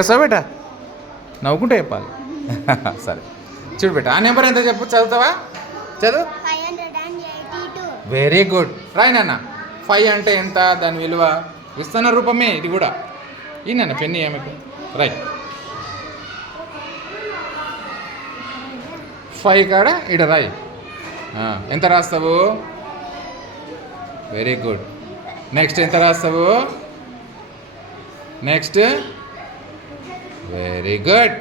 చేస్తావు బేటా నవ్వుకుంటే చెప్పాలి సరే చూడు బేటా ఆ నెంబర్ ఎంత చెప్పు చదువుతావా చదువు 582. వెరీ గుడ్ రాయి నాన్న 5 అంటే ఎంత దాని విలువ విస్తరణ రూపమే ఇది కూడా ఈ నాన్న పెన్ని ఏమకు రైట్ 5 కాడ ఇడ రాయి ఎంత రాస్తావు వెరీ గుడ్ నెక్స్ట్ ఎంత రాస్తావు నెక్స్ట్ వెరీ గుడ్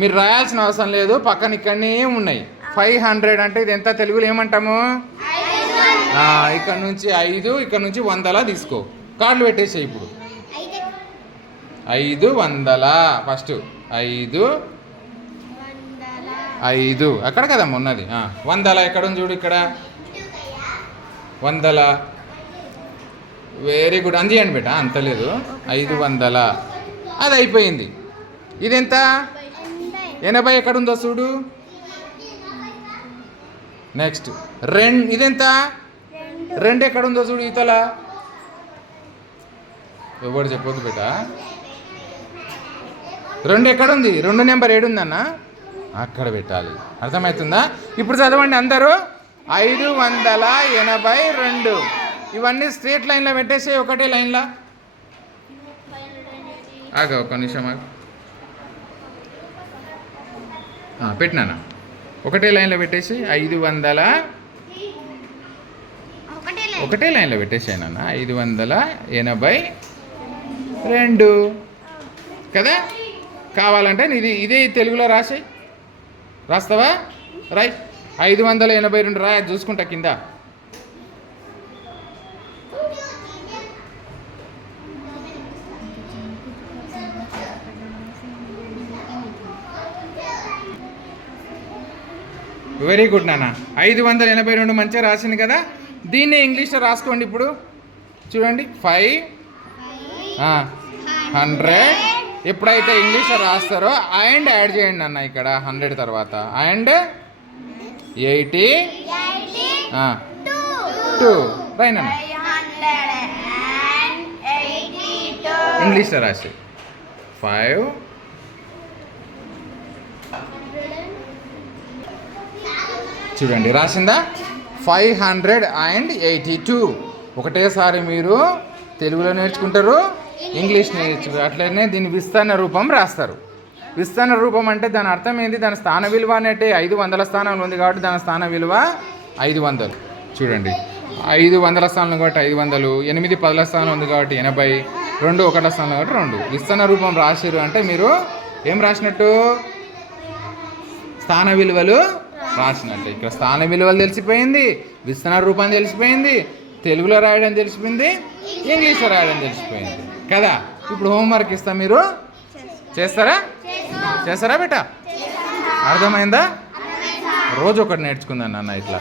మీరు రాయాల్సిన అవసరం లేదు పక్కన ఇక్కడనే ఉన్నాయి 500 అంటే ఇది ఎంత తెలుగులో ఏమంటాము ఇక్కడ నుంచి 5 ఇక్కడ నుంచి 100 తీసుకో కార్డులు పెట్టేసే ఇప్పుడు 500 ఫస్ట్ 5 అక్కడ కదమ్మా ఉన్నది 100 ఎక్కడ ఉంది చూడు ఇక్కడ 100 వెరీ గుడ్ అందియండి బేట అంత లేదు 500 అది అయిపోయింది ఇదెంత 80 ఎక్కడ ఉందో చూడు నెక్స్ట్ ఇదెంత 2 ఎక్కడ ఉందో చూడు ఇతల ఎవరు చెప్పొద్దు బేట 2 ఎక్కడ ఉంది 2 నెంబర్ 7 ఉందన్న అక్కడ పెట్టాలి అర్థమవుతుందా ఇప్పుడు చదవండి అందరూ 582 ఇవన్నీ స్ట్రేట్ లైన్లో పెట్టేసి ఒకటే లైన్లో ఆగా ఒక నిమిషం పెట్టినానా ఒకటే లైన్లో పెట్టేసి 500 ఒకటే లైన్లో పెట్టేసానన్న 582 కదా కావాలంటే ఇదే తెలుగులో రాస్తావా రైట్ 582 రా చూసుకుంటా కింద వెరీ గుడ్ నాన్న 582 మంచిగా రాసింది కదా దీన్ని ఇంగ్లీష్లో రాసుకోండి ఇప్పుడు చూడండి 500 ఎప్పుడైతే ఇంగ్లీష్లో రాస్తారో అండ్ యాడ్ చేయండి అన్న ఇక్కడ 100 తర్వాత అండ్ 82 రైట్ అన్న ఇంగ్లీష్లో రాసి 5 చూడండి రాసిందా 582 ఒకటేసారి మీరు తెలుగులో నేర్చుకుంటారు ఇంగ్లీష్ నేర్చుకుంటారు అట్లనే దీన్ని విస్తరణ రూపం రాస్తారు విస్తరణ రూపం అంటే దాని అర్థం ఏంటి దాని స్థాన విలువ అంటే 500 స్థానంలో ఉంది కాబట్టి దాని స్థాన విలువ 500 చూడండి 500 స్థానంలో కాబట్టి 500 8 10 స్థానం ఉంది కాబట్టి 80 2 1 స్థానంలో కాబట్టి 2 విస్తరణ రూపం రాసిరు అంటే మీరు ఏం రాసినట్టు స్థాన విలువలు రాసినట్టు ఇక్కడ స్థాన విలువలు తెలిసిపోయింది విస్తరణ రూపం తెలిసిపోయింది తెలుగులో రాయడం తెలిసిపోయింది ఇంగ్లీష్లో రాయడం తెలిసిపోయింది కదా ఇప్పుడు హోంవర్క్ ఇస్తా మీరు చేస్తారా బేటా అర్థమైందా రోజు ఒకటి నేర్చుకుందాం నాన్న ఇట్లా